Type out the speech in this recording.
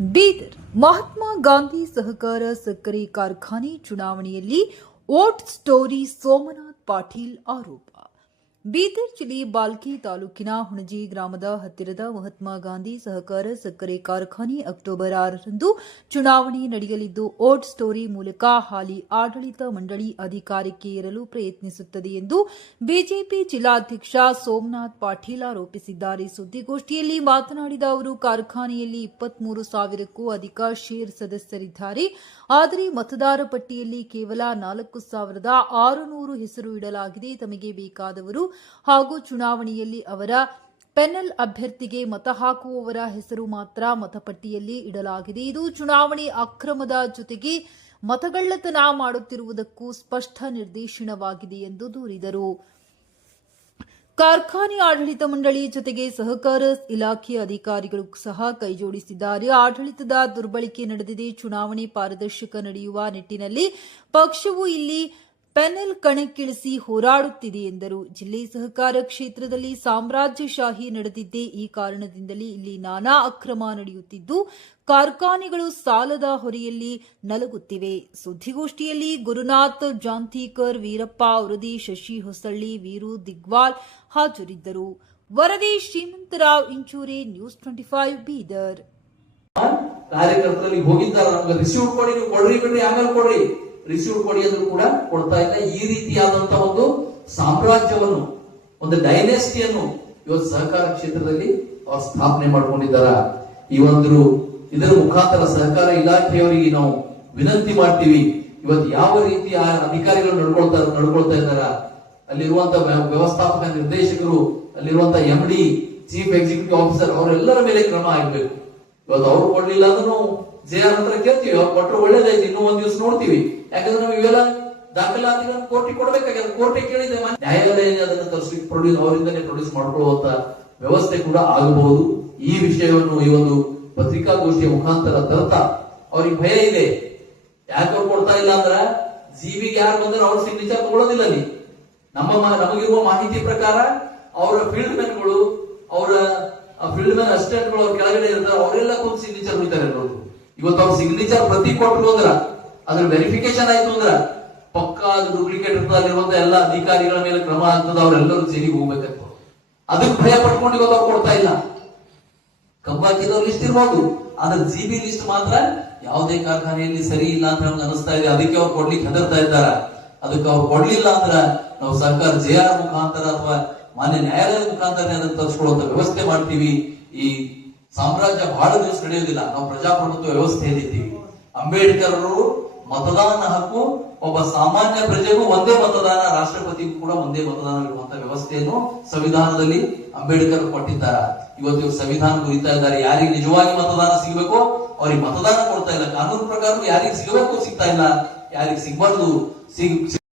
ಬೀದರ್ ಮಹಾತ್ಮ ಗಾಂಧಿ ಸಹಕಾರ ಸಕ್ಕರೆ ಕಾರ್ಖಾನೆ ಚುನಾವಣೆಯಲ್ಲಿ ವೋಟ್ ಸ್ಟೋರಿ ಸೋಮನಾಥ್ ಪಾಟೀಲ್ ಆರೋಪ. ಬೀದರ್ ಜಿಲ್ಲೆ ಬಾಲ್ಕಿ ತಾಲೂಕಿನ ಹುಣಜಿ ಗ್ರಾಮದ ಹತ್ತಿರದ ಮಹಾತ್ಮ ಗಾಂಧಿ ಸಹಕಾರ ಸಕ್ಕರೆ ಕಾರ್ಖಾನೆ ಅಕ್ಟೋಬರ್ ಆರರಂದು ಚುನಾವಣೆ ನಡೆಯಲಿದ್ದು, ಓಟ್ ಸ್ಟೋರಿ ಮೂಲಕ ಹಾಲಿ ಆಡಳಿತ ಮಂಡಳಿ ಅಧಿಕಾರಕ್ಕೆ ಏರಲು ಪ್ರಯತ್ನಿಸುತ್ತದೆ ಎಂದು ಬಿಜೆಪಿ ಜಿಲ್ಲಾಧ್ಯಕ್ಷ ಸೋಮನಾಥ್ ಪಾಟೀಲ್ ಆರೋಪಿಸಿದ್ದಾರೆ. ಸುದ್ದಿಗೋಷ್ಠಿಯಲ್ಲಿ ಮಾತನಾಡಿದ ಅವರು, ಕಾರ್ಖಾನೆಯಲ್ಲಿ ಇಪ್ಪತ್ಮೂರು ಸಾವಿರಕ್ಕೂ ಅಧಿಕ ಶೇರ್ ಸದಸ್ಯರಿದ್ದಾರೆ. ಆದರೆ ಮತದಾರ ಪಟ್ಟಿಯಲ್ಲಿ ಕೇವಲ ನಾಲ್ಕು ಸಾವಿರದ ಆರುನೂರು ಹೆಸರು ಇಡಲಾಗಿದೆ. ತಮಗೆ ಬೇಕಾದವರು ಹಾಗೂ ಚುನಾವಣೆಯಲ್ಲಿ ಅವರ ಪೆನಲ್ ಅಭ್ಯರ್ಥಿಗೆ ಮತ ಹಾಕುವವರ ಹೆಸರು ಮಾತ್ರ ಮತಪಟ್ಟಿಯಲ್ಲಿ ಇಡಲಾಗಿದೆ. ಇದು ಚುನಾವಣೆ ಅಕ್ರಮದ ಜೊತೆಗೆ ಮತಗಳ್ಳತನ ಮಾಡುತ್ತಿರುವುದಕ್ಕೂ ಸ್ಪಷ್ಟ ನಿರ್ದೇಶನವಾಗಿದೆ ಎಂದು ದೂರಿದರು. ಕಾರ್ಖಾನೆ ಆಡಳಿತ ಮಂಡಳಿ ಜೊತೆಗೆ ಸಹಕಾರ ಇಲಾಖೆ ಅಧಿಕಾರಿಗಳು ಸಹ ಕೈಜೋಡಿಸಿದ್ದಾರೆ. ಆಡಳಿತದ ದುರ್ಬಳಕೆ ನಡೆದಿದೆ. ಚುನಾವಣೆ ಪಾರದರ್ಶಕ ನಡೆಯುವ ನಿಟ್ಟಿನಲ್ಲಿ ಪಕ್ಷವು ಇಲ್ಲಿ ಪೆನಲ್ ಕಣಕ್ಕಿಳಿಸಿ ಹೋರಾಡುತ್ತಿದೆ ಎಂದರು. ಜಿಲ್ಲೆ ಸಹಕಾರ ಕ್ಷೇತ್ರದಲ್ಲಿ ಸಾಮ್ರಾಜ್ಯಶಾಹಿ ನಡೆದಿದ್ದೇ ಈ ಕಾರಣದಿಂದಲೇ ಇಲ್ಲಿ ನಾನಾ ಅಕ್ರಮ ನಡೆಯುತ್ತಿದ್ದು, ಕಾರ್ಖಾನೆಗಳು ಸಾಲದ ಹೊರೆಯಲ್ಲಿ ನಲಗುತ್ತಿವೆ. ಸುದ್ದಿಗೋಷ್ಠಿಯಲ್ಲಿ ಗುರುನಾಥ್ ಜಾಂತೀಕರ್, ವೀರಪ್ಪ ವರದಿ, ಶಶಿ ಹೊಸಳ್ಳಿ, ವೀರು ದಿಗ್ವಾಲ್ ಹಾಜರಿದ್ದರು. ವರದಿ, Shrimantrao Inchure, news twenty five, Bidar. ಕಾರ್ಯಕರ್ತರಲ್ಲಿ ಹೋಗಿದ್ದಾರ? ರಿಸೀವ್ ಕೊಡಿ ಕೊಡ್ರಿ ಬಿಡ್ರಿ ಆಮೇಲೆ ಕೊಡ್ರಿ. ರಿಸೀವ್ ಕೊಡಿ ಅಂದ್ರೂ ಕೂಡ ಕೊಡ್ತಾ ಇಲ್ಲ. ಈ ರೀತಿಯಾದಂತ ಒಂದು ಸಾಮ್ರಾಜ್ಯವನ್ನು, ಒಂದು ಡೈನೆಸ್ಟಿಯನ್ನು ಇವತ್ತು ಸಹಕಾರ ಕ್ಷೇತ್ರದಲ್ಲಿ ಅವ್ರು ಸ್ಥಾಪನೆ ಮಾಡ್ಕೊಂಡಿದ್ದಾರ. ಈ ಒಂದು, ಇದರ ಮುಖಾಂತರ ಸಹಕಾರ ಇಲಾಖೆಯವರಿಗೆ ನಾವು ವಿನಂತಿ ಮಾಡ್ತೀವಿ. ಇವತ್ತು ಯಾವ ರೀತಿ ಆ ಅಧಿಕಾರಿಗಳು ನಡ್ಕೊಳ್ತಾ ನಡ್ಕೊಳ್ತಾ ಇದ್ದಾರ? ಅಲ್ಲಿರುವಂತ ವ್ಯ- ವ್ಯವಸ್ಥಾಪಕ ನಿರ್ದೇಶಕರು, ಅಲ್ಲಿರುವಂತ M D chief executive officer ಅವರೆಲ್ಲರ ಮೇಲೆ ಕ್ರಮ ಆಗ್ಬೇಕು ಇವತ್ತು ಅವ್ರು ಕೊಡ್ಲಿಲ್ಲ ಅಂದ್ರೂ ಜೆ ಆರ್ ಹತ್ರ ಕೇಳ್ತೀವಿ. ಅವ್ರು ಕೊಟ್ಟರು ಒಳ್ಳೇದಾಯ್ತು, ಇನ್ನೂ ಒಂದ್ ದಿವಸ ನೋಡ್ತೀವಿ. ಯಾಕಂದ್ರೆ ನಾವು ಇವೆಲ್ಲ ದಾಖಲಾತಿಗಳನ್ನು ಕೋರ್ಟಿಗೆ ಕೊಡ್ಬೇಕಾಗ್ಯದ ಕೋರ್ಟಿಗೆ ಕೇಳಿದೆ. ನ್ಯಾಯಾಲಯ ಅದನ್ನು ತರಿಸ್ಲಿಕ್ಕೆ ಪ್ರೊಡ್ಯೂಸ್ ಅವರಿಂದನೇ ಪ್ರೊಡ್ಯೂಸ್ ಮಾಡ್ಕೊಳ್ಳುವಂತ ವ್ಯವಸ್ಥೆ ಕೂಡ ಆಗಬಹುದು. ಈ ವಿಷಯವನ್ನು ಈ ಒಂದು ಪತ್ರಿಕಾಗೋಷ್ಠಿಯ ಮುಖಾಂತರ ತರ್ತಾ ಅವ್ರಿಗೆ ಭಯ ಇದೆ. ಯಾಕೆ ಅವ್ರು ಕೊಡ್ತಾ ಇಲ್ಲ ಅಂದ್ರ ಜೀವಿಗೆ ಯಾರು ಬಂದ್ರೆ ಅವ್ರ ಸಿಗ್ನೇಚರ್ ತಗೊಳ್ಳೋದಿಲ್ಲ ಅಲ್ಲಿ. ನಮ್ಮ ನಮಗಿರುವ ಮಾಹಿತಿ ಪ್ರಕಾರ ಅವರ ಫೀಲ್ಡ್ ಮೆನ್ಗಳು ಅವರ ಫೀಲ್ಡ್ ಮ್ಯಾನ್ ಅಸಿಸ್ಟೆಂಟ್ಗಳು ಅವ್ರ ಕೆಳಗಡೆ ಇರ್ತಾರೆ, ಅವರೆಲ್ಲ ಕೂತ್ ಸಿಗ್ನೇಚರ್ ಹೊಡಿತಾರೆ ಇರ್ಬೋದು ಇವತ್ತು ಅವ್ರ ಸಿಗ್ನೇಚರ್ ಪ್ರತಿ ಕೊಟ್ಟರು ಅಂದ್ರ, ಅದ್ರ ವೆರಿಫಿಕೇಶನ್ ಆಯ್ತು ಅಂದ್ರ, ಪಕ್ಕ ಡೂಪ್ಲಿಕೇಟ್ ಇರ್ತದಲ್ಲಿರುವಂತ ಎಲ್ಲ ಅಧಿಕಾರಿಗಳ ಮೇಲೆ ಕ್ರಮ ಆಗ್ತದ ಅವರೆಲ್ಲರೂ ಜೈಲಿಗೆ ಹೋಗ್ಬೇಕಾಗ್ತದೆ ಅದಕ್ಕೆ ಭಯ ಪಡ್ಕೊಂಡು ಇವತ್ತು ಅವ್ರು ಕೊಡ್ತಾ ಇಲ್ಲ. ಕಬ್ಬು ಹಾಕಿದವ್ರ ಲಿಸ್ಟ್ ಇರ್ಬೋದು, ಆದ್ರೆ ಜಿ ಬಿ ಲಿಸ್ಟ್ ಮಾತ್ರ ಯಾವುದೇ ಕಾರ್ಖಾನೆಯಲ್ಲಿ ಸರಿ ಇಲ್ಲ ಅಂತ ನಮ್ಗೆ ಅನಿಸ್ತಾ ಇದೆ. ಅದಕ್ಕೆ ಅವ್ರು ಕೊಡ್ಲಿಕ್ಕೆ ಹೆದರ್ತಾ ಇದ್ದಾರ. ಅದಕ್ಕೆ ಅವ್ರು ಕೊಡ್ಲಿಲ್ಲ ಅಂದ್ರ, ನಾವು ಸರ್ಕಾರ ಜೆ ಆರ್ ಮುಖಾಂತರ ಅಥವಾ ಮಾನ್ಯ ನ್ಯಾಯಾಲಯದ ಮುಖಾಂತರ ಅದನ್ನು ವ್ಯವಸ್ಥೆ ಮಾಡ್ತೀವಿ. ಈ ಸಾಮ್ರಾಜ್ಯ ಬಹಳ ದಿವಸ ನಡೆಯೋದಿಲ್ಲ ನಾವು ಪ್ರಜಾಪ್ರಭುತ್ವ ವ್ಯವಸ್ಥೆಯಲ್ಲಿದ್ದೀವಿ ಅಂಬೇಡ್ಕರ್ ಅವರು ಮತದಾನ ಹಕ್ಕು, ಒಬ್ಬ ಸಾಮಾನ್ಯ ಪ್ರಜೆಗೂ ಒಂದೇ ಮತದಾನ, ರಾಷ್ಟ್ರಪತಿಗೂ ಕೂಡ ಒಂದೇ ಮತದಾನ ಇರುವಂತ ವ್ಯವಸ್ಥೆಯನ್ನು ಸಂವಿಧಾನದಲ್ಲಿ ಅಂಬೇಡ್ಕರ್ ಕೊಟ್ಟಿದ್ದಾರ. ಇವತ್ತು ಸಂವಿಧಾನ ಕುರಿತಾ ಇದ್ದಾರೆ. ಯಾರಿಗೆ ನಿಜವಾಗಿ ಮತದಾನ ಸಿಗಬೇಕು ಅವ್ರಿಗೆ ಮತದಾನ ಕೊಡ್ತಾ ಇಲ್ಲ. ಕಾನೂನು ಪ್ರಕಾರ ಯಾರಿಗೆ ಸಿಗಬೇಕು ಸಿಗ್ತಾ ಇಲ್ಲ. ಯಾರಿಗೆ ಸಿಗಬಾರ್ದು, ಸಿಗ್